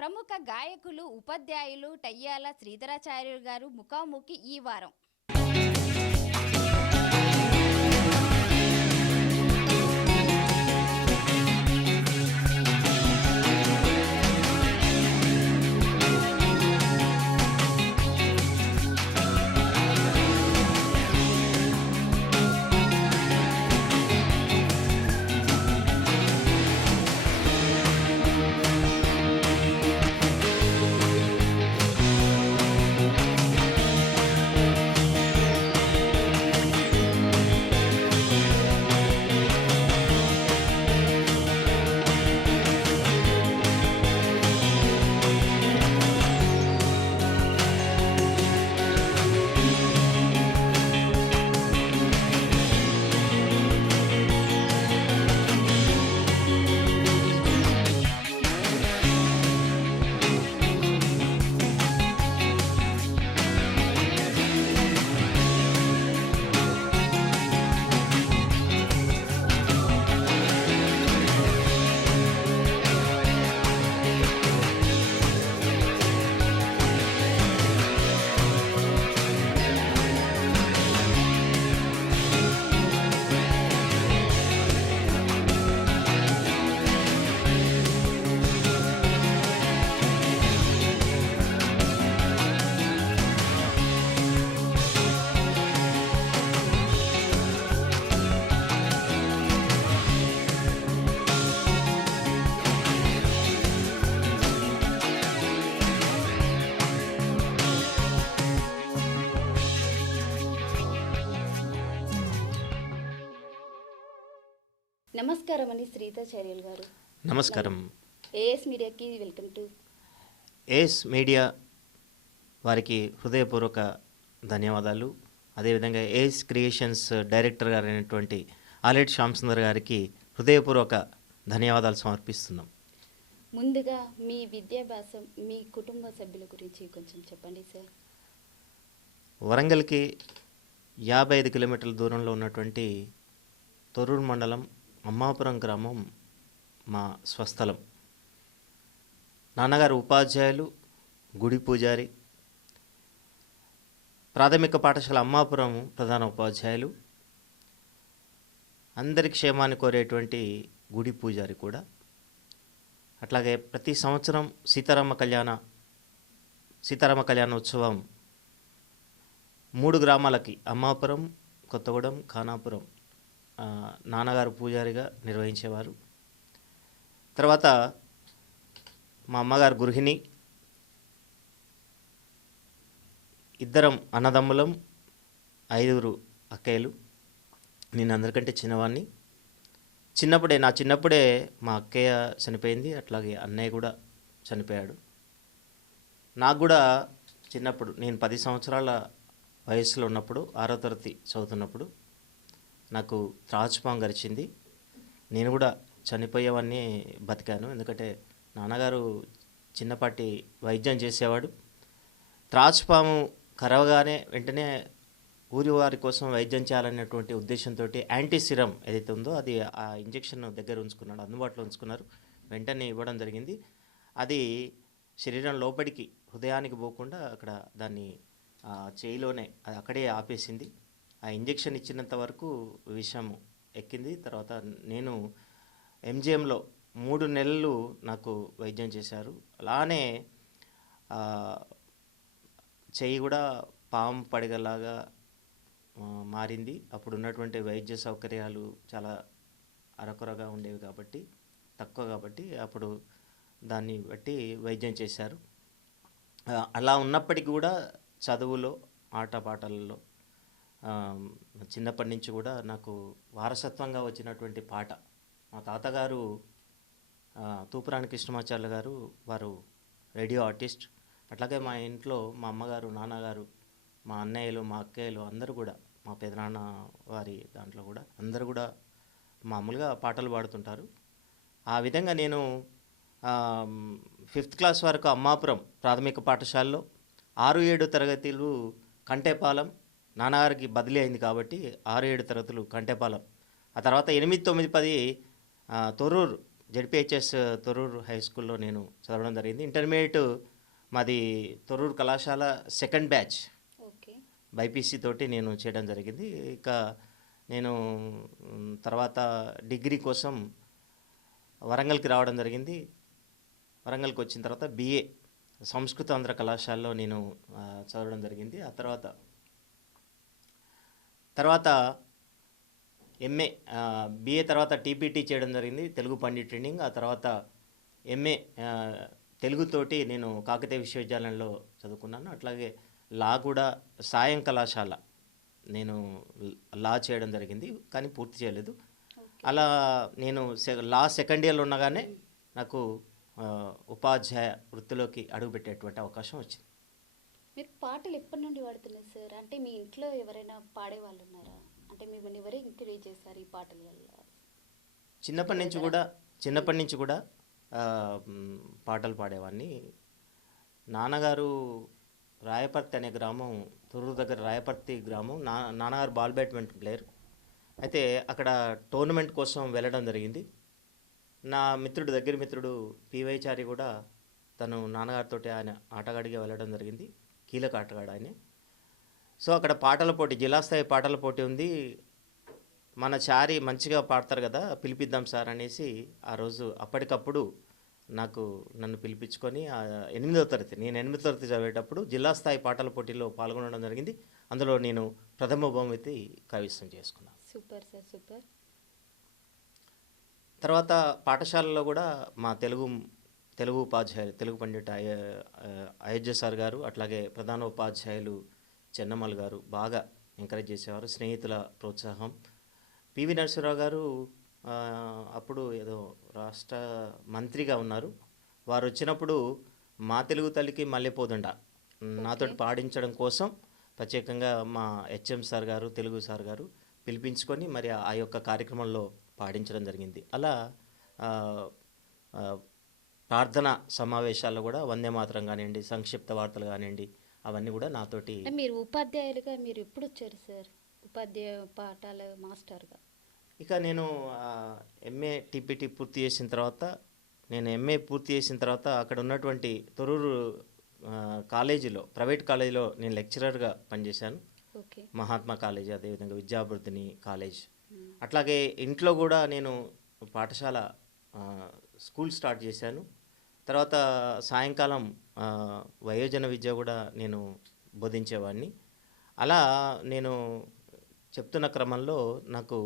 ప్రముఖ గాయకులు, ఉపాధ్యాయులు టయ్యాల శ్రీధరాచార్యులు గారు ముఖాముఖి ఈ వారం. నమస్కారం అండి శ్రీధరాచార్యులు గారు. నమస్కారం. ఏఎస్ మీడియాకి వెల్కమ్ టు. ఏఎస్ మీడియా వారికి హృదయపూర్వక ధన్యవాదాలు. అదేవిధంగా ఏఎస్ క్రియేషన్స్ డైరెక్టర్ గారు అయినటువంటి ఆలేటి శ్యామ్ సుందర్ గారికి హృదయపూర్వక ధన్యవాదాలు సమర్పిస్తున్నాం. ముందుగా మీ విద్యాభ్యాసం, మీ కుటుంబ సభ్యుల గురించి కొంచెం చెప్పండి సార్. వరంగల్కి 55 కిలోమీటర్ల దూరంలో ఉన్నటువంటి తొర్రూరు మండలం అమ్మాపురం గ్రామం మా స్వస్థలం. నాన్నగారు ఉపాధ్యాయులు, గుడి పూజారి, ప్రాథమిక పాఠశాల అమ్మాపురం ప్రధాన ఉపాధ్యాయులు, అందరి క్షేమాన్ని కోరేటువంటి గుడి పూజారి కూడా. అట్లాగే ప్రతి సంవత్సరం సీతారామ కళ్యాణోత్సవం 3 గ్రామాలకి అమ్మాపురం, కొత్తగూడెం, ఖానాపురం నాన్నగారు పూజారిగా నిర్వహించేవారు. తర్వాత మా అమ్మగారు గృహిణి, ఇద్దరం అన్నదమ్ములం, 5 అక్కయ్యలు. నేను అందరికంటే చిన్నవాడిని. నా చిన్నప్పుడే మా అక్కయ్య చనిపోయింది, అట్లాగే అన్నయ్య కూడా చనిపోయాడు. నాకు కూడా చిన్నప్పుడు, నేను 10 సంవత్సరాల వయసులో ఉన్నప్పుడు, 6వ తరగతి చదువుతున్నప్పుడు నాకు త్రాచుపాము గరిచింది. నేను కూడా చనిపోయేవాడిని బతికాను. ఎందుకంటే నాన్నగారు చిన్నపాటి వైద్యం చేసేవాడు. త్రాచుపాము కరవగానే వెంటనే ఊరి వారి కోసం వైద్యం చేయాలనేటువంటి ఉద్దేశంతో యాంటీసిరమ్ ఏదైతే ఉందో అది ఆ ఇంజెక్షన్ దగ్గర ఉంచుకున్నాడు, అందుబాటులో ఉంచుకున్నారు. వెంటనే ఇవ్వడం జరిగింది. అది శరీరం లోపలికి హృదయానికి పోకుండా అక్కడ దాన్ని చేయిలోనే అది అక్కడే ఆపేసింది. ఆ ఇంజెక్షన్ ఇచ్చినంత వరకు విషం ఎక్కింది. తర్వాత నేను ఎంజిఎంలో 3 నెలలు నాకు వైద్యం చేశారు. అలానే చెయ్యి కూడా పాము పడగలాగా మారింది. అప్పుడు ఉన్నటువంటి వైద్య సౌకర్యాలు చాలా అరకొరగా ఉండేవి కాబట్టి, తక్కువ కాబట్టి అప్పుడు దాన్ని బట్టి వైద్యం చేశారు. అలా ఉన్నప్పటికీ కూడా చదువులో, ఆటపాటలలో చిన్నప్పటి నుంచి కూడా నాకు వారసత్వంగా వచ్చినటువంటి పాట, మా తాతగారు తూపురాణి కృష్ణమాచార్యులు గారు, వారు రేడియో ఆర్టిస్ట్. అట్లాగే మా ఇంట్లో మా అమ్మగారు, నాన్నగారు, మా అన్నయ్యలు, మా అక్కయ్యలు అందరూ కూడా, మా పెదనాన్న వారి దాంట్లో కూడా అందరూ కూడా మామూలుగా పాటలు పాడుతుంటారు. ఆ విధంగా నేను 5th క్లాస్ వరకు అమ్మాపురం ప్రాథమిక పాఠశాలలో, 6-7 తరగతులు కంటేపాలెం, నాన్నగారికి బదిలీ అయింది కాబట్టి 6-7 తరగతులు కంటేపాలెం. ఆ తర్వాత 8, 9, 10 తొర్రూరు జెడ్పిహెచ్ఎస్ తొర్రూరు హై స్కూల్లో నేను చదవడం జరిగింది. ఇంటర్మీడియట్ మాది తొర్రూరు కళాశాల సెకండ్ బ్యాచ్ ఓకే. బైపీసీ తోటి నేను చేయడం జరిగింది. ఇక నేను తర్వాత డిగ్రీ కోసం వరంగల్కి రావడం జరిగింది. వరంగల్కి వచ్చిన తర్వాత బిఏ సంస్కృత ఆంధ్ర కళాశాలలో నేను చదవడం జరిగింది. ఆ తర్వాత ఎంఏ బిఏ తర్వాత టీపీటీ చేయడం జరిగింది, తెలుగు పండిట్ ట్రైనింగ్. ఆ తర్వాత ఎంఏ తెలుగుతోటి నేను కాకతీయ విశ్వవిద్యాలయంలో చదువుకున్నాను. అట్లాగే లా కూడా సాయం కళాశాల నేను లా చేయడం జరిగింది, కానీ పూర్తి చేయలేదు. అలా నేను లా సెకండ్ ఇయర్లో ఉండగానే నాకు ఉపాధ్యాయ వృత్తిలోకి అడుగుపెట్టేటువంటి అవకాశం వచ్చింది. మీరు పాటలు ఎప్పటి నుండి పాడుతున్నారు సార్? అంటే మీ ఇంట్లో ఎవరైనా పాడే వాళ్ళు ఉన్నారా? అంటే మిమ్మల్ని ఎవరే ఎంకరేజ్ చేస్తారు ఈ పాటల వల్ల? చిన్నప్పటి నుంచి కూడా పాటలు పాడేవాడిని. నాన్నగారు రాయపర్తి అనే గ్రామం, తొర్రూరు దగ్గర రాయపర్తి గ్రామం. నాన్నగారు బాల్ బ్యాడ్మింటన్ ప్లేయర్. అయితే అక్కడ టోర్నమెంట్ కోసం వెళ్ళడం జరిగింది. నా దగ్గర మిత్రుడు పివైచారి కూడా తను నాన్నగారితో ఆయన ఆటగాడిగా వెళ్ళడం జరిగింది, కీలక ఆటగాడు ఆయన. సో అక్కడ పాటల పోటీ, జిల్లా స్థాయి పాటల పోటీ ఉంది. మన చారి మంచిగా పాడతారు కదా, పిలిపిద్దాం సార్ అనేసి ఆ రోజు అప్పటికప్పుడు నన్ను పిలిపించుకొని 8వ తరగతి, నేను 8వ తరగతి చదివేటప్పుడు జిల్లా స్థాయి పాటల పోటీలో పాల్గొనడం జరిగింది. అందులో నేను ప్రథమ బహుమతి కైవసం చేసుకున్నాను. Super sir, super. తర్వాత పాఠశాలలో కూడా మా తెలుగు ఉపాధ్యాయులు, తెలుగు పండిట్ అయోధ్య సార్ గారు, అట్లాగే ప్రధాన ఉపాధ్యాయులు చెన్నమ్మల్ గారు బాగా ఎంకరేజ్ చేసేవారు. స్నేహితుల ప్రోత్సాహం. పివి నరసింహరావు గారు అప్పుడు ఏదో రాష్ట్ర మంత్రిగా ఉన్నారు. వారు వచ్చినప్పుడు మా తెలుగు తల్లికి మల్లెపోదండ నాతో పాడించడం కోసం ప్రత్యేకంగా మా హెచ్ఎం సార్ గారు, తెలుగు సార్ గారు పిలిపించుకొని మరి ఆ యొక్క కార్యక్రమంలో పాడించడం జరిగింది. అలా ప్రార్థన సమావేశాల్లో కూడా వందే మాతరం కానివ్వండి, సంక్షిప్త వార్తలు కానివ్వండి, అవన్నీ కూడా నాతోటి. మీరు ఉపాధ్యాయులుగా మీరు ఎప్పుడు వచ్చారు సార్, ఉపాధ్యాయ పాఠాల మాస్టర్గా? ఇక నేను ఎంఏ టీపీటీ పూర్తి చేసిన తర్వాత, అక్కడ ఉన్నటువంటి తొర్రూరు కాలేజీలో, ప్రైవేట్ కాలేజీలో నేను లెక్చరర్గా పనిచేశాను. మహాత్మా కాలేజీ, అదేవిధంగా విద్యాభివృద్ధిని కాలేజ్. అట్లాగే ఇంట్లో కూడా నేను పాఠశాల స్కూల్ స్టార్ట్ చేశాను. తర్వాత సాయంకాలం వయోజన విద్య కూడా నేను బోధించేవాడిని. అలా నేను చెప్తున్న క్రమంలో నాకు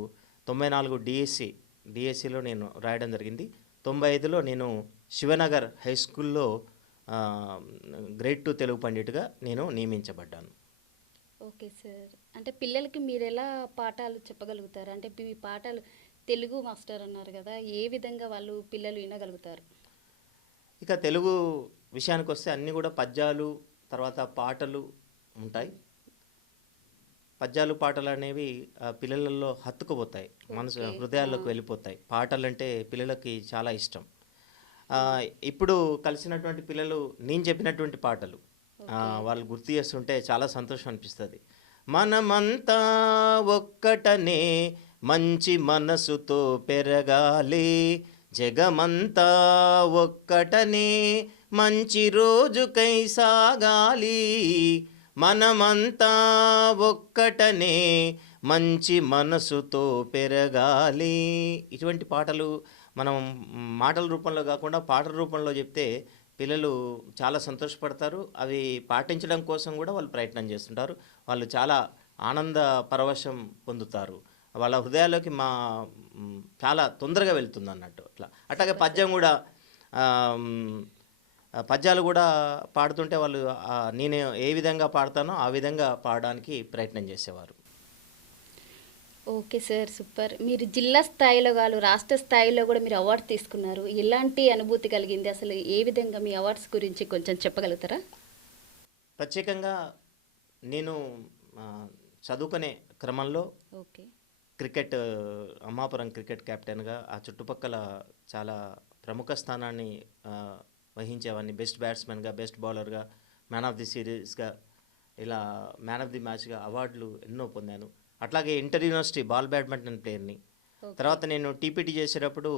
94 డిఎస్సిలో నేను రాయడం జరిగింది. 95లో నేను శివనగర్ హై స్కూల్లో గ్రేడ్ 2 తెలుగు పండిట్గా నేను నియమించబడ్డాను. Okay sir. అంటే పిల్లలకి మీరు ఎలా పాఠాలు చెప్పగలుగుతారు? అంటే మీ పాఠాలు తెలుగు మాస్టర్ అన్నారు కదా, ఏ విధంగా పిల్లలు వినగలుగుతారు? ఇక తెలుగు విషయానికి వస్తే అన్నీ కూడా పద్యాలు, తర్వాత పాటలు ఉంటాయి. పద్యాలు పాటలు అనేవి పిల్లలలో హత్తుకుపోతాయి, మనసు హృదయాల్లోకి వెళ్ళిపోతాయి. పాటలు అంటే పిల్లలకి చాలా ఇష్టం. ఇప్పుడు కలిసినటువంటి పిల్లలు నేను చెప్పినటువంటి పాటలు వాళ్ళు గుర్తు చేస్తుంటే చాలా సంతోషం అనిపిస్తుంది. మనమంతా ఒక్కటనే మంచి మనసుతో పెరగాలి, జగమంతా ఒక్కటనే మంచి రోజుకై సాగాలి, మనమంతా ఒక్కటనే మంచి మనసుతో పెరగాలి. ఇటువంటి పాటలు మనం మాటల రూపంలో కాకుండా పాటల రూపంలో చెప్తే పిల్లలు చాలా సంతోషపడతారు. అవి పాటించడం కోసం కూడా వాళ్ళు ప్రయత్నం చేస్తుంటారు. వాళ్ళు చాలా ఆనంద పరవశం పొందుతారు. వాళ్ళ హృదయాల్లోకి చాలా తొందరగా వెళ్తుంది అన్నట్టు. అట్లాగే పద్యాలు కూడా పాడుతుంటే వాళ్ళు నేను ఏ విధంగా పాడతానో ఆ విధంగా పాడడానికి ప్రయత్నం చేసేవారు. Okay sir, super. మీరు జిల్లా స్థాయిలో కాదు, రాష్ట్ర స్థాయిలో కూడా మీరు అవార్డు తీసుకున్నారు. ఎలాంటి అనుభూతి కలిగింది? అసలు ఏ విధంగా మీ అవార్డ్స్ గురించి కొంచెం చెప్పగలుగుతారా? ప్రత్యేకంగా నేను చదువుకునే క్రమంలో క్రికెట్, అమ్మాపురం క్రికెట్ కెప్టెన్గా ఆ చుట్టుపక్కల చాలా ప్రముఖ స్థానాన్ని వహించేవాడిని. బెస్ట్ బ్యాట్స్మెన్గా, బెస్ట్ బౌలర్గా, మ్యాన్ ఆఫ్ ది సిరీస్గా, ఇలా మ్యాన్ ఆఫ్ ది మ్యాచ్గా అవార్డులు ఎన్నో పొందాను. అట్లాగే ఇంటర్ యూనివర్సిటీ బాల్ బ్యాడ్మింటన్ ప్లేయర్ని. తర్వాత నేను టీపీటీ చేసేటప్పుడు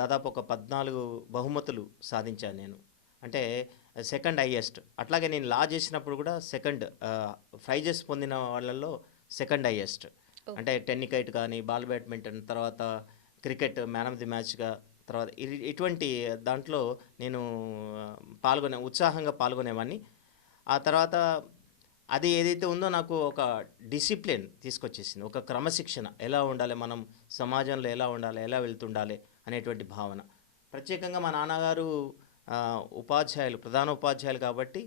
దాదాపు ఒక 14 బహుమతులు సాధించాను నేను. అంటే సెకండ్ హైయెస్ట్. అట్లాగే నేను లా చేసినప్పుడు కూడా సెకండ్ ప్రైజెస్ పొందిన వాళ్ళల్లో సెకండ్ హైయెస్ట్. అంటే ఓకే. టెన్నికైట్ కానీ, బాల్ బ్యాడ్మింటన్, తర్వాత క్రికెట్ మ్యాన్ ఆఫ్ ది మ్యాచ్‌గా, తర్వాత ఇటువంటి దాంట్లో నేను ఉత్సాహంగా పాల్గొనేవాడిని. ఆ తర్వాత అది ఏదైతే ఉందో నాకు ఒక డిసిప్లిన్ తీసుకొచ్చేసింది. ఒక క్రమశిక్షణ ఎలా ఉండాలి, మనం సమాజంలో ఎలా ఉండాలి, ఎలా వెళ్తుండాలి అనేటువంటి భావన. ప్రత్యేకంగా మా నాన్నగారు ఉపాధ్యాయులు, ప్రధాన ఉపాధ్యాయులు కాబట్టి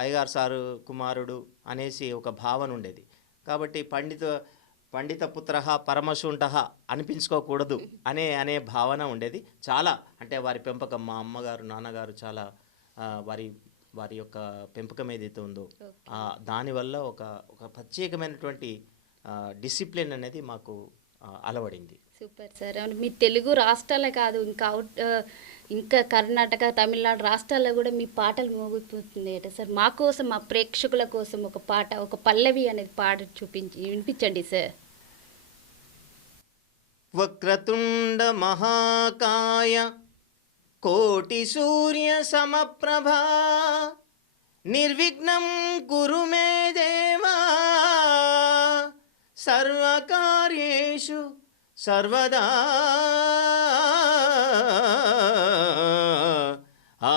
అయ్యగారు సారు కుమారుడు అనేసి ఒక భావన ఉండేది. కాబట్టి పండిత పుత్రః పరమశుంఠః అనిపించుకోకూడదు అనే భావన ఉండేది. చాలా అంటే వారి పెంపకం, మా అమ్మగారు, నాన్నగారు చాలా వారి వారి యొక్క పెంపకం ఏదైతే ఉందో ఓకే. దానివల్ల ఒక ఒక ప్రత్యేకమైనటువంటి డిసిప్లిన్ అనేది మాకు అలవడింది. Super sir. అవును. మీ తెలుగు రాష్ట్రాలే కాదు ఇంకా కర్ణాటక, తమిళనాడు రాష్ట్రాల్లో కూడా మీ పాటలు మోగిపోతున్నాయట సార్. మా కోసం, మా ప్రేక్షకుల కోసం ఒక పాట, ఒక పల్లవి అనేది పాడి వినిపించండి సార్. వక్రతుండ మహాకాయ కోటి సూర్య సమప్రభా నిర్విఘ్నం కురు మే దేవా సర్వకార్యేషు సర్వదా. ఆ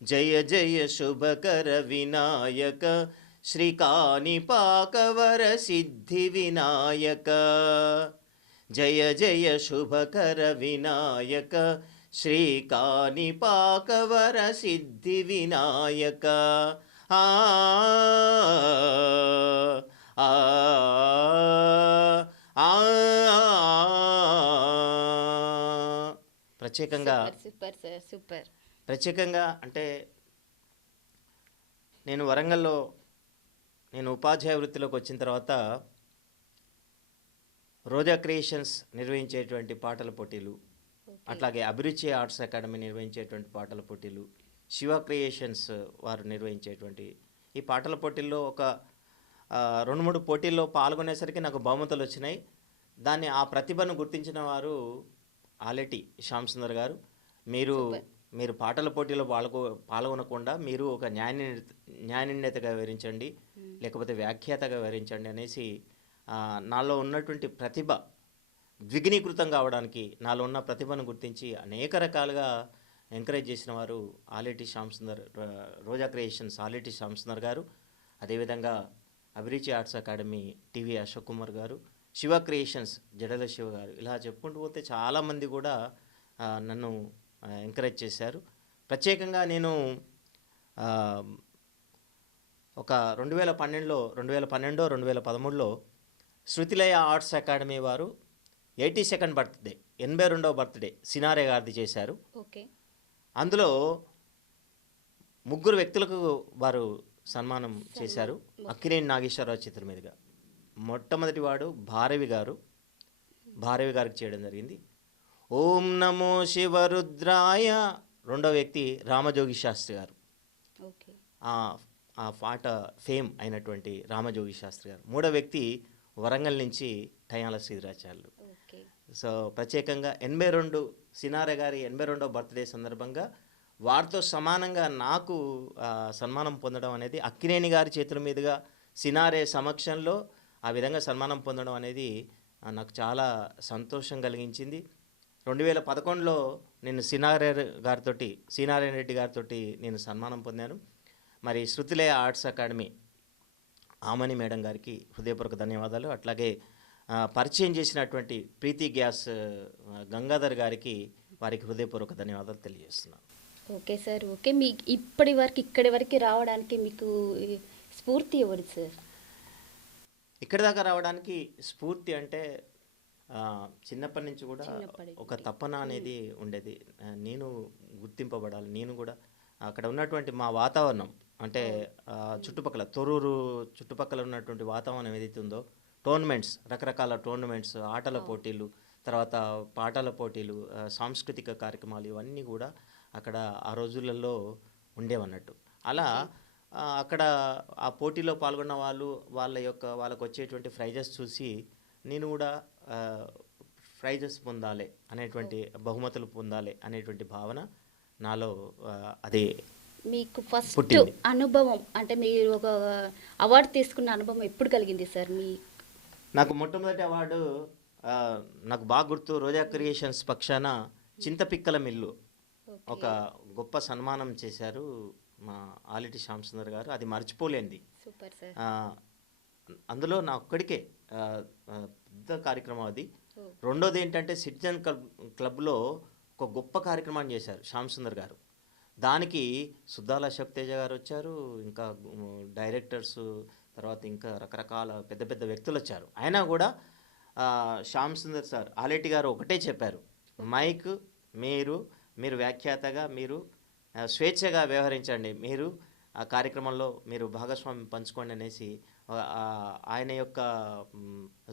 జయ జయ శుభకర వినాయక శ్రీకాణిపాకవర సిద్ధి వినాయక. జయ జయ శుభకర వినాయక శ్రీకాణిపాకవర సిద్ధి వినాయక. ఆ ఆ ఆ ప్రత్యేకంగా సూపర్ సూపర్ సార్. సూపర్. ప్రత్యేకంగా అంటే నేను వరంగల్లో నేను ఉపాధ్యాయ వృత్తిలోకి వచ్చిన తర్వాత రోజా క్రియేషన్స్ నిర్వహించేటువంటి పాటల పోటీలు, ఓకే. అట్లాగే అభిరుచి ఆర్ట్స్ అకాడమీ నిర్వహించేటువంటి పాటల పోటీలు, శివ క్రియేషన్స్ వారు నిర్వహించేటువంటి ఈ పాటల పోటీల్లో ఒక 2-3 పోటీల్లో పాల్గొనేసరికి నాకు బహుమతులు వచ్చినాయి. ఆ ప్రతిభను గుర్తించిన వారు ఆలెటి శ్యామ్ సుందర్ గారు. మీరు సూపర్. మీరు పాటల పోటీలో పాల్గొనకుండా మీరు ఒక న్యాయనిర్ణేతగా వివరించండి, లేకపోతే వ్యాఖ్యాతగా వివరించండి అనేసి నాలో ఉన్నటువంటి ప్రతిభ ద్విగుణీకృతం కావడానికి, నాలో ఉన్న ప్రతిభను గుర్తించి అనేక రకాలుగా ఎంకరేజ్ చేసిన వారు ఆలెటి శ్యామ్ సుందర్, రోజా క్రియేషన్స్ ఆలెటి శ్యామ్ సుందర్ గారు. అదేవిధంగా అభిరుచి arts academy TV Ashok Kumar గారు, శివ క్రియేషన్స్ జడల శివ గారు. ఇలా చెప్పుకుంటూ పోతే చాలామంది కూడా నన్ను ఎంకరేజ్ చేశారు. ప్రత్యేకంగా నేను ఒక 2012-2013లో శృతిలయ ఆర్ట్స్ అకాడమీ వారు 82nd బర్త్డే, 82వ బర్త్డే సినారే గారిది చేశారు. ఓకే. అందులో 3 వ్యక్తులకు వారు సన్మానం చేశారు అక్కినేని నాగేశ్వరరావు చిత్రం మీదుగా. మొట్టమొదటి వాడు భారవి గారికి చేయడం జరిగింది. ఓం నమో శివరుద్రాయ. రెండో వ్యక్తి రామజోగి శాస్త్రి గారు, ఓకే. ఆ పాట ఫేమ్ అయినటువంటి రామజోగి శాస్త్రి గారు. మూడో వ్యక్తి వరంగల్ నుంచి టయాల శ్రీధరాచార్యులు. ఓకే. సో ప్రత్యేకంగా 82 సినారే గారి 82వ బర్త్డే సందర్భంగా వారితో సమానంగా నాకు సన్మానం పొందడం అనేది, అక్కినేని గారి చేతుల మీదుగా సినారే సమక్షంలో ఆ విధంగా సన్మానం పొందడం అనేది నాకు చాలా సంతోషం కలిగించింది. 2011లో నేను సీనారాయణ రెడ్డి గారితో నేను సన్మానం పొందాను. మరి Shrutilaya arts academy Amani madam గారికి హృదయపూర్వక ధన్యవాదాలు. అట్లాగే పరిచయం చేసినటువంటి ప్రీతి గ్యాస్ గంగాధర్ గారికి, వారికి హృదయపూర్వక ధన్యవాదాలు తెలియజేస్తున్నాను. Okay sir. ఓకే. మీ ఇక్కడి వరకు రావడానికి మీకు స్ఫూర్తి ఎవరు సార్? ఇక్కడి దాకా రావడానికి స్ఫూర్తి అంటే చిన్నప్పటి నుంచి కూడా ఒక తపన అనేది ఉండేది. నేను గుర్తింపబడాలి, నేను కూడా అక్కడ ఉన్నటువంటి మా వాతావరణం అంటే చుట్టుపక్కల తొర్రూరు చుట్టుపక్కల ఉన్నటువంటి వాతావరణం ఏదైతే ఉందో, టోర్నమెంట్స్, రకరకాల టోర్నమెంట్స్, ఆటల పోటీలు, తర్వాత పాటల పోటీలు, సాంస్కృతిక కార్యక్రమాలు, ఇవన్నీ కూడా అక్కడ ఆ రోజులలో ఉండేవన్నట్టు. అలా అక్కడ ఆ పోటీలో పాల్గొన్న వాళ్ళు వాళ్ళకు వచ్చేటువంటి ప్రైజెస్ చూసి నేను కూడా ప్రైజెస్ పొందాలి అనేటువంటి బహుమతులు పొందాలి అనేటువంటి భావన నాలో అది మీకు ఫస్ట్ పుట్టింది. అనుభవం అంటే మీరు ఒక అవార్డు తీసుకున్న అనుభవం ఎప్పుడు కలిగింది సార్ మీ? నాకు మొట్టమొదటి అవార్డు నాకు బాగా గుర్తు, రోజా క్రియేషన్స్ పక్షాన చింతపిక్కల మిల్లు ఒక గొప్ప సన్మానం చేశారు మా ఆలిటి శ్యామ్ సుందర్ గారు. అది మర్చిపోలేంది. Super sir. అందులో నా ఒక్కడికే పెద్ద కార్యక్రమం అది. ఓ. రెండోది ఏంటంటే సిటిజన్ క్లబ్లో ఒక గొప్ప కార్యక్రమాన్ని చేశారు శ్యామ్ సుందర్ గారు. దానికి సుద్దాల అశోక్ తేజ గారు వచ్చారు, ఇంకా డైరెక్టర్స్, తర్వాత ఇంకా రకరకాల పెద్ద పెద్ద వ్యక్తులు వచ్చారు. అయినా కూడా శ్యామ్ సుందర్ సార్ ఆలేటి గారు ఒకటే చెప్పారు, మైక్ మీరు వ్యాఖ్యాతగా మీరు స్వేచ్ఛగా వ్యవహరించండి, మీరు ఆ కార్యక్రమంలో మీరు భాగస్వామ్యం పంచుకోండి అనేసి ఆయన యొక్క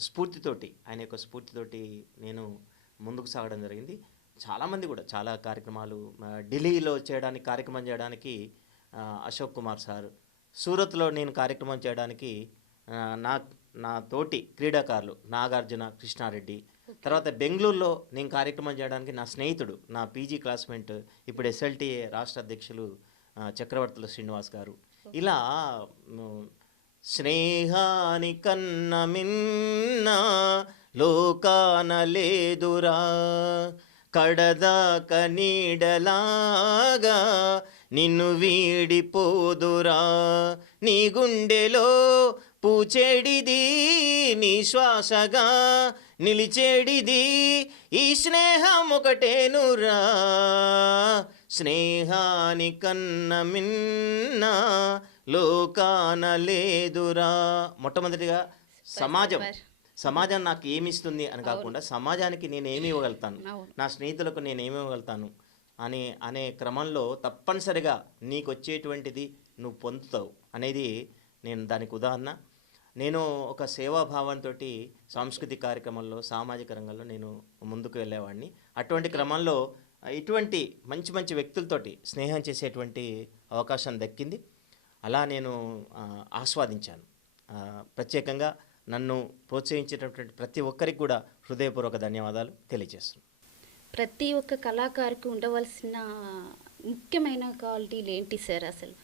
స్ఫూర్తితోటి నేను ముందుకు సాగడం జరిగింది. చాలామంది కూడా చాలా కార్యక్రమాలు ఢిల్లీలో కార్యక్రమం చేయడానికి అశోక్ కుమార్ సార్, సూరత్లో నేను కార్యక్రమం చేయడానికి నా తోటి క్రీడాకారులు నాగార్జున, కృష్ణారెడ్డి, తర్వాత బెంగళూరులో నేను కార్యక్రమం చేయడానికి నా స్నేహితుడు, నా పీజీ క్లాస్మేట్, ఇప్పుడు ఎస్ఎల్టీఏ రాష్ట్ర అధ్యక్షులు చక్రవర్తుల శ్రీనివాస్ గారు. ఇలా స్నేహాని కన్న మిన్న లోకాన లేదురా, కడదాక నీడలాగా నిన్ను వీడిపోదురా, నీ గుండెలో పూచేడిది నీ శ్వాసగా నిలిచేడిది ఈ స్నేహం ఒకటేనురా, స్నేహాని కన్న మిన్న లోకాన లేదురా. మొట్టమొదటిగా సమాజం నాకు ఏమిస్తుంది అని కాకుండా సమాజానికి నేను ఏమి ఇవ్వగలుగుతాను, నా స్నేహితులకు నేను ఏమి ఇవ్వగలుగుతాను అనే క్రమంలో తప్పనిసరిగా నీకు వచ్చేటువంటిది నువ్వు పొందుతావు అనేది దానికి ఉదాహరణ. నేను ఒక సేవాభావంతో సాంస్కృతిక కార్యక్రమాల్లో, సామాజిక రంగంలో నేను ముందుకు వెళ్ళేవాడిని. అటువంటి క్రమంలో ఇటువంటి మంచి మంచి వ్యక్తులతోటి స్నేహం చేసేటువంటి అవకాశం దక్కింది. అలా నేను ఆస్వాదించాను. ప్రత్యేకంగా నన్ను ప్రోత్సహించేటటువంటి ప్రతి ఒక్కరికి కూడా హృదయపూర్వక ధన్యవాదాలు తెలియజేస్తున్నాను. ప్రతి ఒక్క కళాకారుకు ఉండవలసిన ముఖ్యమైన క్వాలిటీలు ఏంటి సార్? అసలు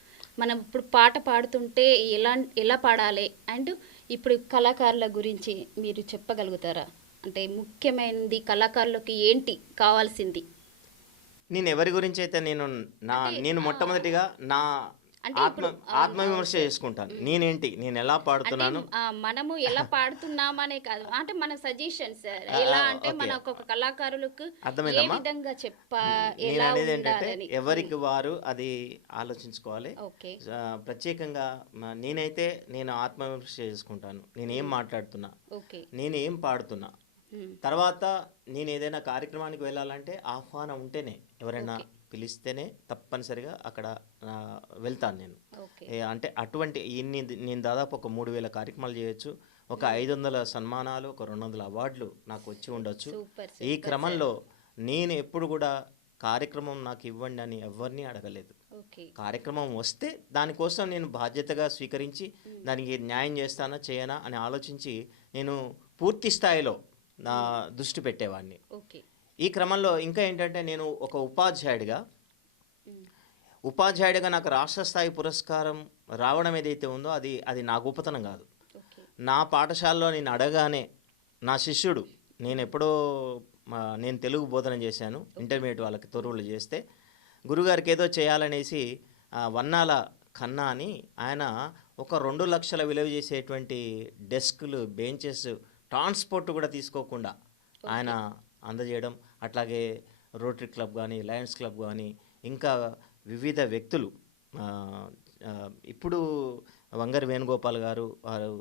మనం ఇప్పుడు పాట పాడుతుంటే ఎలా పాడాలి అండ్ ఇప్పుడు కళాకారుల గురించి మీరు చెప్పగలుగుతారా? అంటే ముఖ్యమైనది కళాకారులకి ఏంటి కావాల్సింది? నేను ఎవరి గురించి అయితే నేను మొట్టమొదటిగా నా ఆత్మవిమర్శ చేసుకుంటాను. నేను ఎలా పాడుతున్నాను, మనము ఎలా పాడుతున్నామనే కాదు, అంటే మన సజెషన్స్ ఎలా అంటే మన ఒక్కొక్క కళాకారులకు ఏ విధంగా ఎలా ఉండాలని ఎవరికి వారు అది ఆలోచించుకోవాలి. ప్రత్యేకంగా నేను ఆత్మవిమర్శ చేసుకుంటాను. నేనేం మాట్లాడుతున్నా, నేనేం పాడుతున్నా. తర్వాత నేను ఏదైనా కార్యక్రమానికి వెళ్ళాలంటే ఆహ్వానం ఉంటేనే, ఎవరైనా పిలిస్తేనే తప్పనిసరిగా అక్కడ వెళ్తాను నేను. అంటే అటువంటి నేను దాదాపు ఒక 3000 కార్యక్రమాలు చేయొచ్చు, ఒక 500 సన్మానాలు, ఒక 200 అవార్డులు నాకు వచ్చి ఉండొచ్చు. ఈ క్రమంలో నేను ఎప్పుడు కూడా కార్యక్రమం నాకు ఇవ్వండి అని ఎవరిని అడగలేదు. కార్యక్రమం వస్తే దానికోసం నేను బాధ్యతగా స్వీకరించి దానికి న్యాయం చేస్తానా చేయనా అని ఆలోచించి నేను పూర్తి స్థాయిలో నా దృష్టి పెట్టేవాడిని. ఈ క్రమంలో ఇంకా ఏంటంటే నేను ఒక ఉపాధ్యాయుడిగా నాకు రాష్ట్ర స్థాయి పురస్కారం రావడం ఏదైతే ఉందో అది నా గొప్పతనం కాదు. నా పాఠశాలలో నేను అడగానే నా శిష్యుడు, నేను తెలుగు బోధన చేశాను ఇంటర్మీడియట్ వాళ్ళకి తొర్రూరులో చేస్తే, గురుగారికి ఏదో చేయాలనేసి వన్నాల ఖన్నా అని ఆయన ఒక 2 లక్షల విలువ చేసేటువంటి డెస్క్లు, బెంచెస్, ట్రాన్స్పోర్ట్ కూడా తీసుకోకుండా ఆయన అందజేయడం. అట్లాగే రోటరీ క్లబ్ కానీ, లయన్స్ క్లబ్ కానీ, ఇంకా వివిధ వ్యక్తులు, ఇప్పుడు వంగరి వేణుగోపాల్ గారు, వారు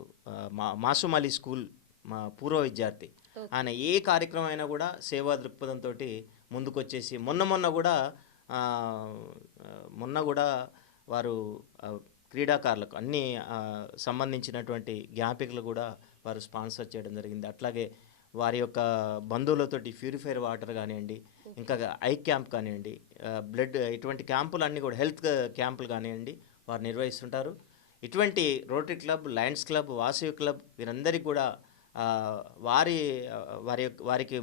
మాసుమలి స్కూల్ మా పూర్వ విద్యార్థి, ఆయన ఏ కార్యక్రమం అయినా కూడా సేవా దృక్పథంతో ముందుకొచ్చేసి మొన్న కూడా వారు క్రీడాకారులకు అన్ని సంబంధించినటువంటి జ్ఞాపికలు కూడా వారు స్పాన్సర్ చేయడం జరిగింది. అట్లాగే వారి యొక్క బంధువులతోటి ప్యూరిఫైర్ వాటర్ కానివ్వండి, ఇంకా ఐ క్యాంప్ కానివ్వండి, బ్లడ్, ఇటువంటి క్యాంపులు అన్నీ కూడా, హెల్త్ క్యాంపులు కానివ్వండి, వారు నిర్వహిస్తుంటారు. ఇటువంటి rotary club, Lions club, Vasavi club వీరందరికీ కూడా ఆ, వారి వారికి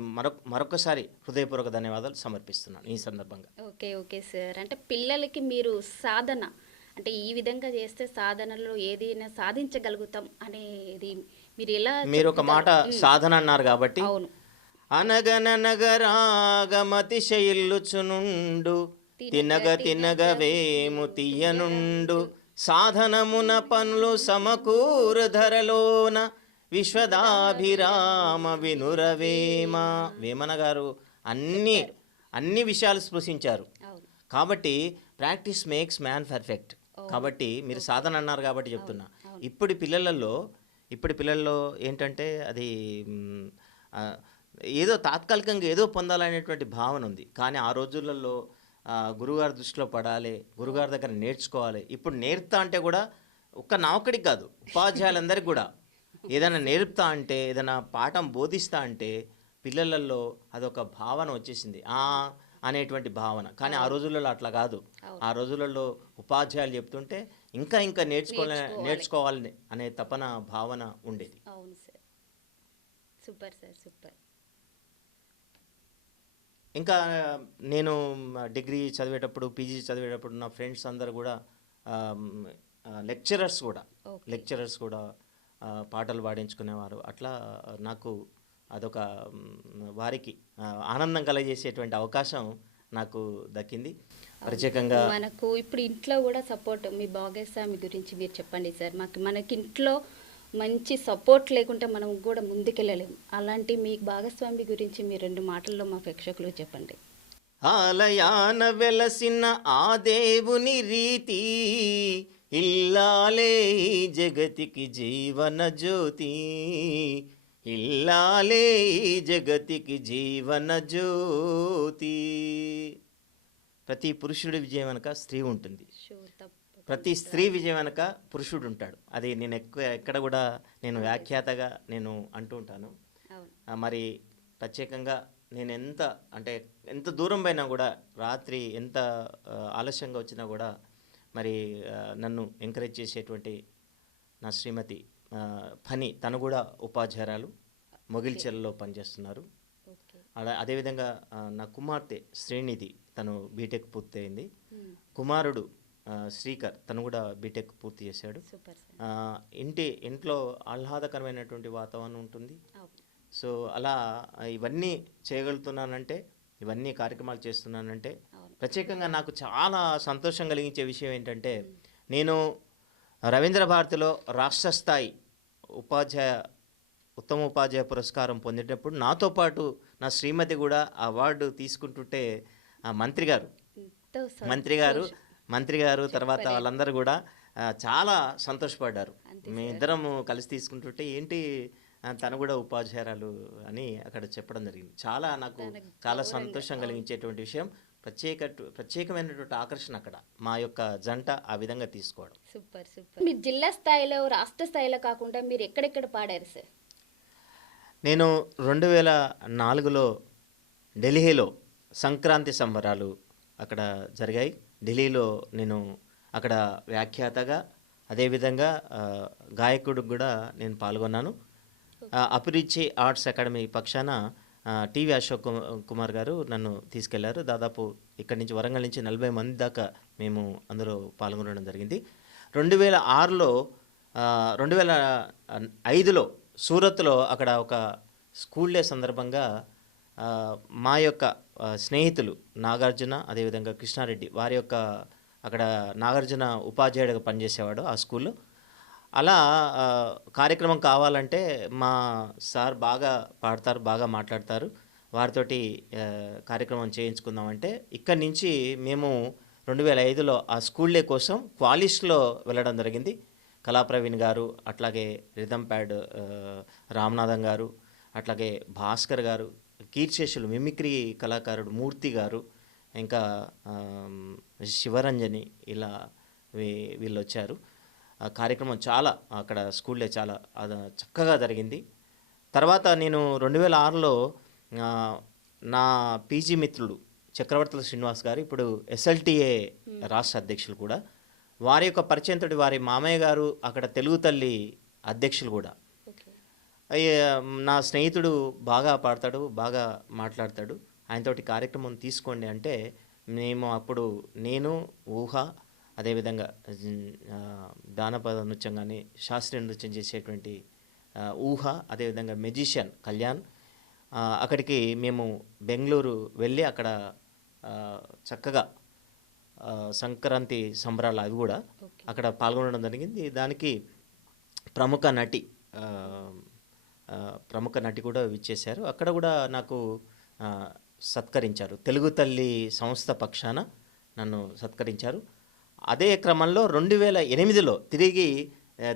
మరొకసారి హృదయపూర్వక ధన్యవాదాలు సమర్పిస్తున్నాను ఈ సందర్భంగా. Okay okay sir. అంటే పిల్లలకి మీరు సాధన అంటే ఈ విధంగా చేస్తే సాధనలో ఏదైనా సాధించగలుగుతాం అనేది మీరు ఎలా మీరు ఒక మాట చెప్తారు? సాధన అన్నారు కాబట్టి, అవును. అనగనగరాగమతిశయిల్లుచునుండు తినగ తినగ వేము తీయనుండు సాధనమున పనులు సమకూరు ధరలోన విశ్వదాభిరామ వినురవేమ. వేమన గారు అన్ని విషయాలు స్పృశించారు. అవును. కాబట్టి ప్రాక్టీస్ మేక్స్ మ్యాన్ పర్ఫెక్ట్. కాబట్టి మీరు సాధన అన్నారు కాబట్టి చెప్తున్నా. ఇప్పటి పిల్లల్లో ఏంటంటే అది ఏదో తాత్కాలికంగా ఏదో పొందాలనేటువంటి భావన ఉంది. కానీ ఆ రోజులలో గురుగారి దృష్టిలో పడాలి, గురుగారి దగ్గర నేర్చుకోవాలి. ఇప్పుడు నేర్పుతా అంటే కూడా నా ఒక్కడికి కాదు, ఉపాధ్యాయులందరికీ కూడా ఏదైనా నేర్పుతా అంటే, ఏదైనా పాఠం బోధిస్తా అంటే పిల్లలలో అదొక భావన వచ్చేసింది, అనేటువంటి భావన. కానీ ఆ రోజులలో అట్లా కాదు. ఆ రోజులలో ఉపాధ్యాయులు చెప్తుంటే ఇంకా నేర్చుకోవాలి అనే తపన భావన ఉండేది. అవును సార్. Super sir, super. ఇంకా నేను డిగ్రీ చదివేటప్పుడు, పీజీ చదివేటప్పుడు నా ఫ్రెండ్స్ అందరు కూడా లెక్చరర్స్ కూడా పాటలు పాడించుకునేవారు. అట్లా నాకు అదొక వారికి ఆనందం కలగజేసేటువంటి అవకాశం నాకు దక్కింది. ప్రత్యేకంగా మనకు ఇప్పుడు ఇంట్లో కూడా సపోర్ట్, మీ భాగస్వామి గురించి మీరు చెప్పండి సార్. మనకి ఇంట్లో మంచి సపోర్ట్ లేకుంటే మనం కూడా ముందుకెళ్ళలేము. అలాంటి మీ భాగస్వామి గురించి మీ 2 మాటల్లో మా ప్రేక్షకులకు చెప్పండి. ఆలయాన వెలసిన ఆ దేవుని రీతి ఇల్లాలే జగతికి జీవన జ్యోతి, ఇల్లాలే జగతికి జీవన జ్యోతి. ప్రతి పురుషుడి విజయం వెనక స్త్రీ ఉంటుంది, ప్రతి స్త్రీ విజయం వెనక పురుషుడు ఉంటాడు. అది నేను ఎక్కడ కూడా నేను వ్యాఖ్యాతగా నేను అంటూ ఉంటాను. మరి ప్రత్యేకంగా నేను ఎంత దూరం పోయినా కూడా, రాత్రి ఎంత ఆలస్యంగా వచ్చినా కూడా మరి నన్ను ఎంకరేజ్ చేసేటువంటి నా శ్రీమతి ఫణి, తను కూడా ఉపాధ్యాయురాలు, మొగిల్చెర్లలో పనిచేస్తున్నారు. అదేవిధంగా నా కుమార్తె శ్రీనిధి, తను బీటెక్ పూర్తయింది. కుమారుడు శ్రీకర్, తను కూడా బీటెక్ పూర్తి చేశాడు. ఇంట్లో ఆహ్లాదకరమైనటువంటి వాతావరణం ఉంటుంది. సో అలా ఇవన్నీ చేయగలుగుతున్నానంటే, ఇవన్నీ కార్యక్రమాలు చేస్తున్నానంటే ప్రత్యేకంగా నాకు చాలా సంతోషం కలిగించే విషయం ఏంటంటే, నేను రవీంద్ర భారతిలో రాష్ట్ర స్థాయి ఉత్తమ ఉపాధ్యాయ పురస్కారం పొందేటప్పుడు నాతో పాటు నా శ్రీమతి కూడా అవార్డు తీసుకుంటుంటే మంత్రి గారు తర్వాత వాళ్ళందరూ కూడా చాలా సంతోషపడ్డారు. మేమిద్దరము కలిసి తీసుకుంటుంటే ఏంటి తను కూడా ఉపాధ్యాయురాలు అని అక్కడ చెప్పడం జరిగింది. నాకు చాలా సంతోషం కలిగించేటువంటి విషయం, ప్రత్యేకమైనటువంటి ఆకర్షణ అక్కడ మా యొక్క జంట ఆ విధంగా తీసుకోవడం. Super super. మీరు జిల్లా స్థాయిలో, రాష్ట్ర స్థాయిలో కాకుండా మీరు ఎక్కడెక్కడ పాడారు సార్? నేను 2004లో ఢిల్లీలో సంక్రాంతి సంబరాలు అక్కడ జరిగాయి. ఢిల్లీలో నేను అక్కడ వ్యాఖ్యాతగా, అదేవిధంగా గాయకుడికి కూడా నేను పాల్గొన్నాను. అభిరుచి ఆర్ట్స్ అకాడమీ పక్షాన టీవీ అశోక్ కుమార్ గారు నన్ను తీసుకెళ్లారు. దాదాపు ఇక్కడి నుంచి, వరంగల్ నుంచి 40 మంది దాకా మేము అందులో పాల్గొనడం జరిగింది. 2005లో సూరత్లో అక్కడ ఒక స్కూల్ డే సందర్భంగా మా యొక్క స్నేహితులు నాగార్జున, అదేవిధంగా కృష్ణారెడ్డి, వారి యొక్క అక్కడ నాగార్జున ఉపాధ్యాయుడిగా పనిచేసేవాడు ఆ స్కూల్లో. అలా కార్యక్రమం కావాలంటే మా సార్ బాగా పాడతారు, బాగా మాట్లాడతారు, వారితోటి కార్యక్రమం చేయించుకుందామంటే ఇక్కడి నుంచి మేము 2005లో ఆ స్కూల్ డే కోసం క్వాలిస్ట్లో వెళ్ళడం జరిగింది. కళాప్రవీణ్ గారు, అట్లాగే రిథమ్ ప్యాడ్ రామనాథం గారు, అట్లాగే భాస్కర్ గారు, కీర్తిశేషులు మిమిక్రీ కళాకారుడు మూర్తి గారు, ఇంకా శివరంజని, ఇలా వీళ్ళు వచ్చారు. ఆ కార్యక్రమం చాలా అక్కడ స్కూల్ డే చాలా చక్కగా జరిగింది. తర్వాత నేను 2006లో నా పీజీ మిత్రుడు చక్రవర్తుల శ్రీనివాస్ గారు, ఇప్పుడు SLTA రాష్ట్ర అధ్యక్షులు కూడా, వారి యొక్క పరిచయంతో వారి మామయ్య గారు అక్కడ తెలుగు తల్లి అధ్యక్షులు కూడా. ఓకే. నా స్నేహితుడు బాగా పాడతాడు, బాగా మాట్లాడతాడు, ఆయనతోటి కార్యక్రమం తీసుకోండి అంటే మేము అప్పుడు నేను ఊహ అదేవిధంగా జానపద నృత్యం కానీ శాస్త్రీయ నృత్యం చేసేటువంటి ఊహ అదేవిధంగా మెజిషియన్ కళ్యాణ్ అక్కడికి మేము బెంగళూరు వెళ్ళి అక్కడ చక్కగా సంక్రాంతి సంబరాలు అవి కూడా అక్కడ పాల్గొనడం జరిగింది. దానికి ప్రముఖ నటి కూడా విచ్చేశారు. అక్కడ కూడా నాకు సత్కరించారు. తెలుగు తల్లి సంస్థ పక్షాన నన్ను సత్కరించారు. అదే క్రమంలో 2008లో తిరిగి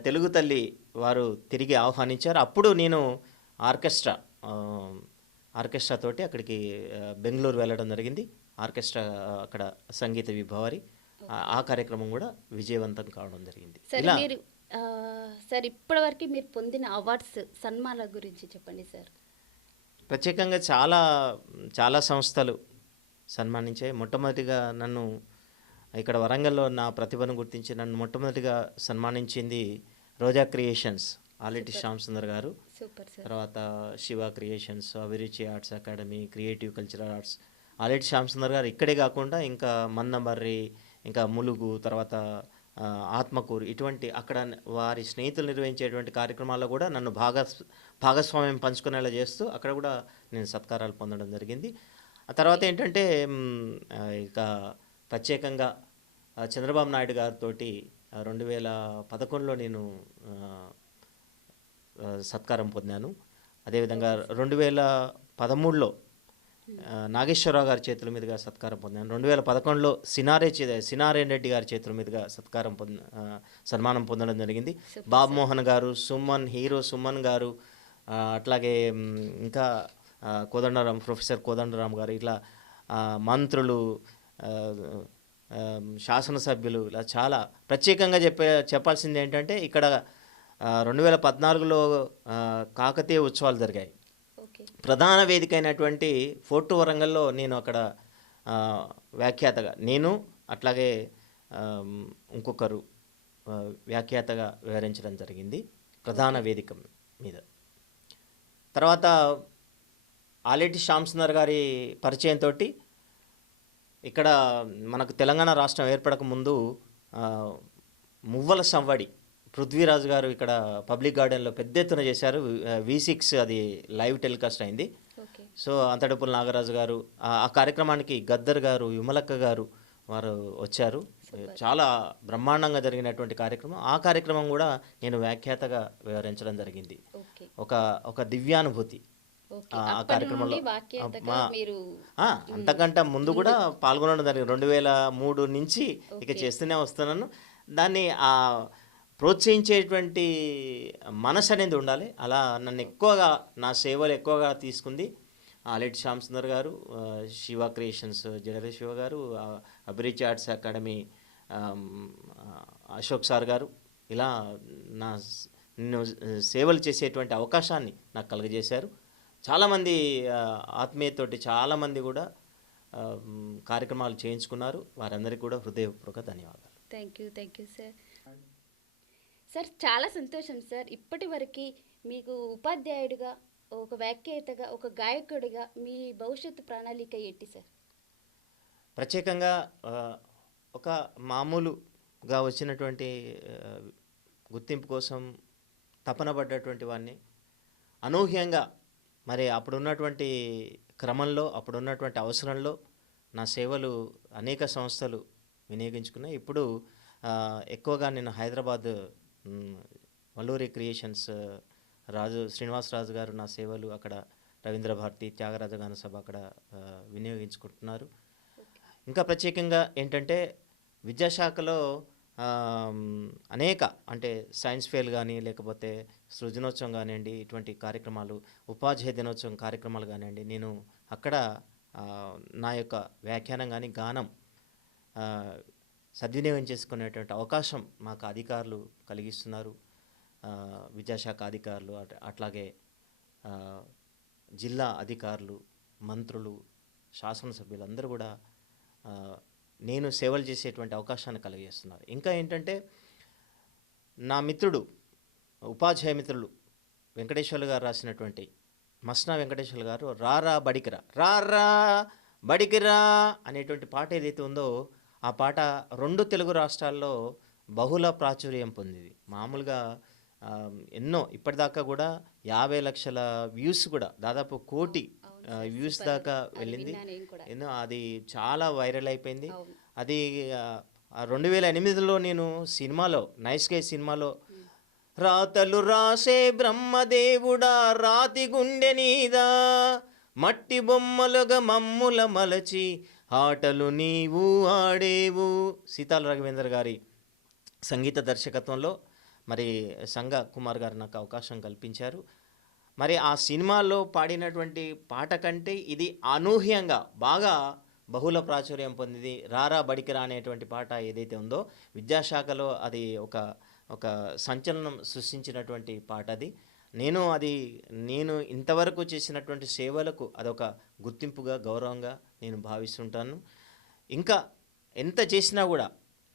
తెలుగు తల్లి వారు తిరిగి ఆహ్వానించారు. అప్పుడు నేను ఆర్కెస్ట్రా తోటి అక్కడికి బెంగళూరు వెళ్ళడం జరిగింది. ఆర్కెస్ట్రా అక్కడ సంగీత విభావరి ఆ కార్యక్రమం కూడా విజయవంతం కావడం జరిగింది. ఇలా సార్ ఇప్పటివరకు మీరు పొందిన అవార్డ్స్ సన్మానాల గురించి చెప్పండి సార్. ప్రత్యేకంగా చాలా సంస్థలు సన్మానించాయి. మొట్టమొదటిగా నన్ను ఇక్కడ వరంగల్లో నా ప్రతిభను గుర్తించి నన్ను మొట్టమొదటిగా సన్మానించింది రోజా క్రియేషన్స్ ఆలెటి శ్యామ్ సుందర్ గారు. తర్వాత Shiva creations, Abhiruchi arts academy, creative cultural arts. Aleti Shyam Sundar garu ఇక్కడే కాకుండా ఇంకా మందమర్రి, ఇంకా ములుగు, తర్వాత ఆత్మకూరు, ఇటువంటి అక్కడ వారి స్నేహితులు నిర్వహించేటువంటి కార్యక్రమాల్లో కూడా నన్ను భాగస్వామ్యం పంచుకునేలా చేస్తూ అక్కడ కూడా నేను సత్కారాలు పొందడం జరిగింది. ఆ తర్వాత ఏంటంటే ఇక ప్రత్యేకంగా చంద్రబాబు నాయుడు గారితో 2011లో నేను సత్కారం పొందాను. అదేవిధంగా 2013లో నాగేశ్వరరావు గారి చేతుల మీదుగా సత్కారం పొందాను. 2011లో సినారేన్ రెడ్డి గారి చేతుల మీదుగా సన్మానం పొందడం జరిగింది. బాబు మోహన్ గారు, హీరో సుమన్ గారు, అట్లాగే ఇంకా ప్రొఫెసర్ కోదండరామ్ గారు, ఇట్లా మంత్రులు, శాసనసభ్యులు, ఇలా చాలా ప్రత్యేకంగా చెప్పాల్సింది ఏంటంటే ఇక్కడ 2014లో కాకతీయ ఉత్సవాలు జరిగాయి. ప్రధాన వేదిక అయినటువంటి ఫోర్ట్ వరంగల్లో నేను అక్కడ వ్యాఖ్యాతగా నేను అట్లాగే ఇంకొకరు వ్యాఖ్యాతగా వ్యవహరించడం జరిగింది ప్రధాన వేదిక మీద. తర్వాత ఆలెటి శ్యామ్ సుందర్ గారి పరిచయంతో ఇక్కడ మనకు తెలంగాణ రాష్ట్రం ఏర్పడక ముందు మువ్వల సంవడి పృథ్వీరాజు గారు ఇక్కడ పబ్లిక్ గార్డెన్లో పెద్ద ఎత్తున చేశారు. V6 అది లైవ్ టెలికాస్ట్ అయింది. సో అంతటపుల నాగరాజు గారు ఆ కార్యక్రమానికి గద్దర్ గారు, విమలక్క గారు వారు వచ్చారు. చాలా బ్రహ్మాండంగా జరిగినటువంటి కార్యక్రమం. ఆ కార్యక్రమం కూడా నేను వ్యాఖ్యాతగా వ్యవహరించడం జరిగింది. ఒక దివ్యానుభూతి ఆ కార్యక్రమంలో. అంతకంటే ముందు కూడా పాల్గొనడం జరిగింది. 2003 నుంచి ఇక చేస్తూనే వస్తున్నాను. దాన్ని ప్రోత్సహించేటువంటి మనసు అనేది ఉండాలి. అలా నన్ను నా సేవలు ఎక్కువగా తీసుకుంది ఆలెటి శ్యామ్ సుందర్ గారు, శివ క్రియేషన్స్ జడరే శివ గారు, అభిరుచి ఆర్ట్స్ అకాడమీ అశోక్ సార్ గారు. ఇలా నేను సేవలు చేసేటువంటి అవకాశాన్ని నాకు కలుగజేశారు. చాలామంది ఆత్మీయతోటి చాలామంది కూడా కార్యక్రమాలు చేయించుకున్నారు. వారందరికీ కూడా హృదయపూర్వక ధన్యవాదాలు. Thank you sir. సార్ చాలా సంతోషం సార్. ఇప్పటి వరకు మీకు ఉపాధ్యాయుడిగా, ఒక వ్యాఖ్యాతగా, ఒక గాయకుడిగా మీ భవిష్యత్తు ప్రణాళిక ఏంటి సార్? ప్రత్యేకంగా ఒక మామూలుగా వచ్చినటువంటి గుర్తింపు కోసం తపన పడ్డటువంటి వాడిని అనూహ్యంగా మరి అప్పుడున్నటువంటి క్రమంలో, అప్పుడున్నటువంటి అవసరంలో నా సేవలు అనేక సంస్థలు వినియోగించుకున్నాయి. ఇప్పుడు ఎక్కువగా నేను హైదరాబాద్ వల్లూరి క్రియేషన్స్ శ్రీనివాసరాజు గారు నా సేవలు అక్కడ రవీంద్ర భారతి, త్యాగరాజ గాన సభ అక్కడ వినియోగించుకుంటున్నారు. ఇంకా ప్రత్యేకంగా ఏంటంటే విద్యాశాఖలో అనేక అంటే సైన్స్ ఫెయిర్ కానీ, లేకపోతే సృజనోత్సవం కానివ్వండి, ఇటువంటి కార్యక్రమాలు, ఉపాధ్యాయ దినోత్సవం కార్యక్రమాలు కానివ్వండి, నేను అక్కడ నా యొక్క వ్యాఖ్యానం కానీ గానం సద్వినియోగం చేసుకునేటువంటి అవకాశం మాకు అధికారులు కలిగిస్తున్నారు. విద్యాశాఖ అధికారులు, అట్లాగే జిల్లా అధికారులు, మంత్రులు, శాసనసభ్యులు అందరూ కూడా నేను సేవలు చేసేటువంటి అవకాశాన్ని కలిగజేస్తున్నారు. ఇంకా ఏంటంటే నా మిత్రుడు ఉపాధ్యాయ మిత్రులు వెంకటేశ్వర్లు గారు రాసినటువంటి మస్నా వెంకటేశ్వర్లు గారు రారా బడికిరా రారా బడికిరా అనేటువంటి పాట ఏదైతే ఉందో ఆ పాట 2 తెలుగు రాష్ట్రాల్లో బహుళ ప్రాచుర్యం పొందింది. మామూలుగా ఎన్నో ఇప్పటిదాకా కూడా 50 లక్షల వ్యూస్ కూడా దాదాపు 1 కోటి వ్యూస్ దాకా వెళ్ళింది. ఎన్నో అది చాలా వైరల్ అయిపోయింది. అది 2008లో నేను సినిమాలో నైస్ గై సినిమాలో రాతలు రాసే బ్రహ్మదేవుడా రాతి గుండె నీదా మట్టి బొమ్మలుగా మమ్ముల మలచి ఆటలు నీవు ఆడేవు సీతాల రాఘవేంద్ర గారి సంగీత దర్శకత్వంలో మరి సంగ కుమార్ గారు నాకు అవకాశం కల్పించారు. మరి ఆ సినిమాలో పాడినటువంటి పాట కంటే ఇది అనూహ్యంగా బాగా బహుళ ప్రాచుర్యం పొందింది. రారా బడికిరా అనేటువంటి పాట ఏదైతే ఉందో విద్యాశాఖలో అది ఒక సంచలనం సృష్టించినటువంటి పాట అది. నేను ఇంతవరకు చేసినటువంటి సేవలకు అదొక గుర్తింపుగా గౌరవంగా నేను భావిస్తుంటాను. ఇంకా ఎంత చేసినా కూడా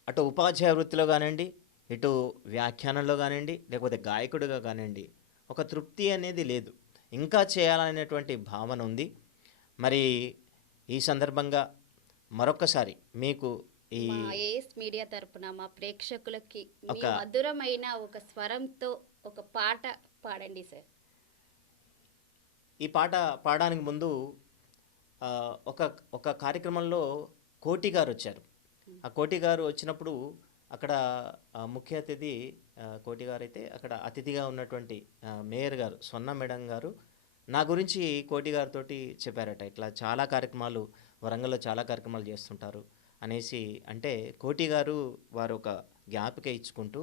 అటు ఉపాధ్యాయ వృత్తిలో కానివ్వండి, ఇటు వ్యాఖ్యానంలో కానివ్వండి, లేకపోతే గాయకుడిగా కానివ్వండి ఒక తృప్తి అనేది లేదు. ఇంకా చేయాలనేటువంటి భావన ఉంది. మరి ఈ సందర్భంగా మరొకసారి మీకు ఈ ఏఎస్ మీడియా తరపున మా ప్రేక్షకులకి మీ మధురమైన ఒక స్వరంతో ఒక పాట పాడండి సార్. ఈ పాట పాడడానికి ముందు ఒక కార్యక్రమంలో కోటి గారు వచ్చారు. ఆ కోటి గారు వచ్చినప్పుడు అక్కడ ముఖ్య అతిథి కోటి గారు అయితే అక్కడ అతిథిగా ఉన్నటువంటి మేయర్ గారు స్వర్ణ మేడం గారు నా గురించి కోటి గారితో చెప్పారట. ఇట్లా చాలా కార్యక్రమాలు వరంగల్లో చాలా కార్యక్రమాలు చేస్తుంటారు అనేసి అంటే కోటి గారు వారు ఒక జ్ఞాపిక ఇచ్చుకుంటూ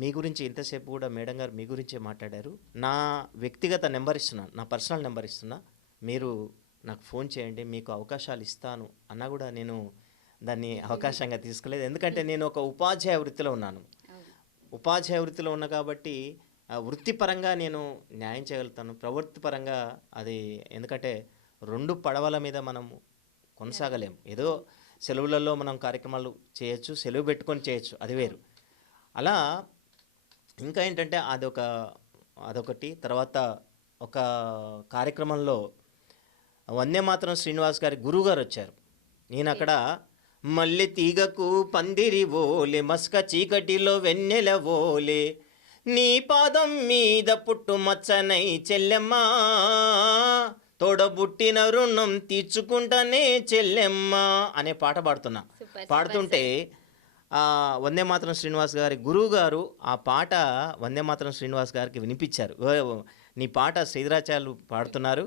మీ గురించి ఇంతసేపు కూడా మేడం గారు మీ గురించే మాట్లాడారు. నా వ్యక్తిగత నెంబర్ ఇస్తున్నాను, నా పర్సనల్ నెంబర్ ఇస్తున్నా, మీరు నాకు ఫోన్ చేయండి, మీకు అవకాశాలు ఇస్తాను అన్నా కూడా నేను దాన్ని అవకాశంగా తీసుకోలేదు. ఎందుకంటే నేను ఒక ఉపాధ్యాయ వృత్తిలో ఉన్నాను. ఉపాధ్యాయ వృత్తిలో ఉన్నా కాబట్టి వృత్తిపరంగా నేను న్యాయం చేయగలుగుతాను. ప్రవృత్తిపరంగా అది ఎందుకంటే 2 పడవల మీద మనము కొనసాగలేము. ఏదో సెలవులలో మనం కార్యక్రమాలు చేయొచ్చు, సెలవు పెట్టుకొని చేయొచ్చు, అది వేరు. అలా ఇంకా ఏంటంటే అదొకటి. తర్వాత ఒక కార్యక్రమంలో వందేమాతరం శ్రీనివాస్ గారి గురువు గారు వచ్చారు. నేను అక్కడ మల్లె తీగకు పందిరి ఓలే మస్క చీకటిలో వెన్నెల ఓలే నీ పాదం మీద పుట్టు మచ్చనై చెల్లెమ్మా తోడబుట్టిన రుణం తీర్చుకుంటానే చెల్లెమ్మా అనే పాట పాడుతుంటే వందేమాతరం శ్రీనివాస్ గారి గురువు గారు ఆ పాట వందేమాతరం శ్రీనివాస్ గారికి వినిపించారు. నీ పాట శ్రీధరాచార్యులు పాడుతున్నారు,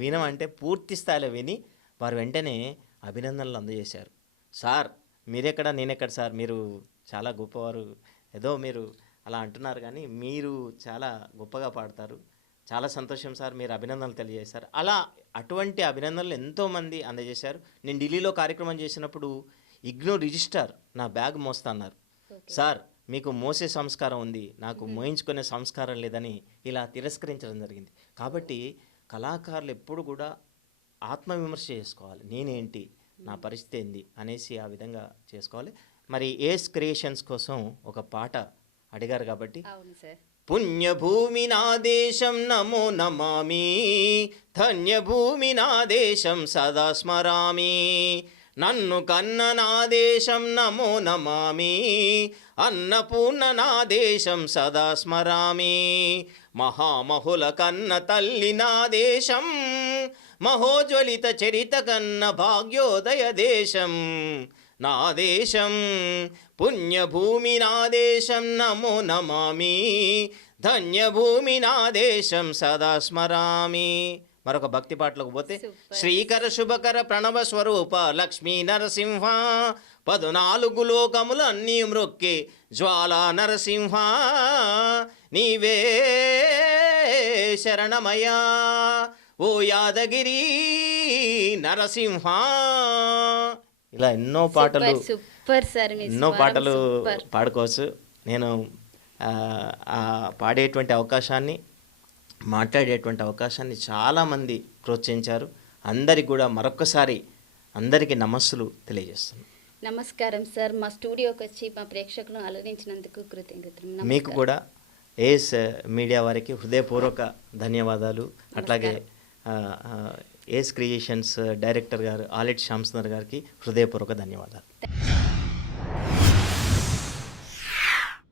వినమంటే పూర్తి స్థాయిలో విని వారు వెంటనే అభినందనలు అందజేశారు. సార్ మీరెక్కడ నేనెక్కడ సార్, మీరు చాలా గొప్పవారు, ఏదో మీరు అలా అంటున్నారు కానీ మీరు చాలా గొప్పగా పాడతారు, చాలా సంతోషం సార్, మీరు అభినందనలు తెలియజేశారు. అలా అటువంటి అభినందనలు ఎంతోమంది అందజేశారు. నేను ఢిల్లీలో కార్యక్రమం చేసినప్పుడు ఇగ్నో రిజిస్టార్ నా బ్యాగ్ మోస్తా అన్నారు. సార్ మీకు మోసే సంస్కారం ఉంది, నాకు మోయించుకునే సంస్కారం లేదని ఇలా తిరస్కరించడం జరిగింది. కాబట్టి కళాకారులు ఎప్పుడు కూడా ఆత్మవిమర్శ చేసుకోవాలి, నేనేంటి, నా పరిస్థితి ఏంది అనేసి ఆ విధంగా చేసుకోవాలి. మరి ఏస్ క్రియేషన్స్ కోసం ఒక పాట అడిగారు కాబట్టి పుణ్యభూమి నా దేశం నమో నమామి ధన్యభూమి నా దేశం సదా స్మరామి నన్ను కన్న నా దేశం నమో నమామి అన్నపూర్ణ నా దేశం సదా స్మరామి మహామహుల కన్న తల్లి నా దేశం మహోజ్వలిత చరిత కన్న భాగ్యోదయ దేశం నా దేశం పుణ్యభూమి నా దేశం నమో నమామి ధన్యభూమి నా దేశం సదా స్మరామి. మరొక భక్తి పాటలకు పోతే శ్రీకర శుభకర ప్రణవ స్వరూప లక్ష్మీ నరసింహ 14 లోకములు అన్నీ మ్రొక్కే జ్వాలా నరసింహ నీవే శరణమయా ఓ యాదగిరి నరసింహ. ఇలా ఎన్నో పాటలు పాడుకోవచ్చు. నేను పాడేటువంటి అవకాశాన్ని, మాట్లాడేటువంటి అవకాశాన్ని చాలామంది ప్రోత్సహించారు. అందరికి కూడా మరొక్కసారి అందరికీ నమస్సులు తెలియజేస్తున్నాను. నమస్కారం సార్, మా స్టూడియోకి వచ్చి మా ప్రేక్షకులను అలరించినందుకు కృతజ్ఞతలు. మీకు కూడా ఏఎస్ మీడియా వారికి హృదయపూర్వక ధన్యవాదాలు. అట్లాగే ఏఎస్ క్రియేషన్స్ డైరెక్టర్ గారు ఆలెట్ శ్యామ్ సుందర్ గారికి హృదయపూర్వక ధన్యవాదాలు.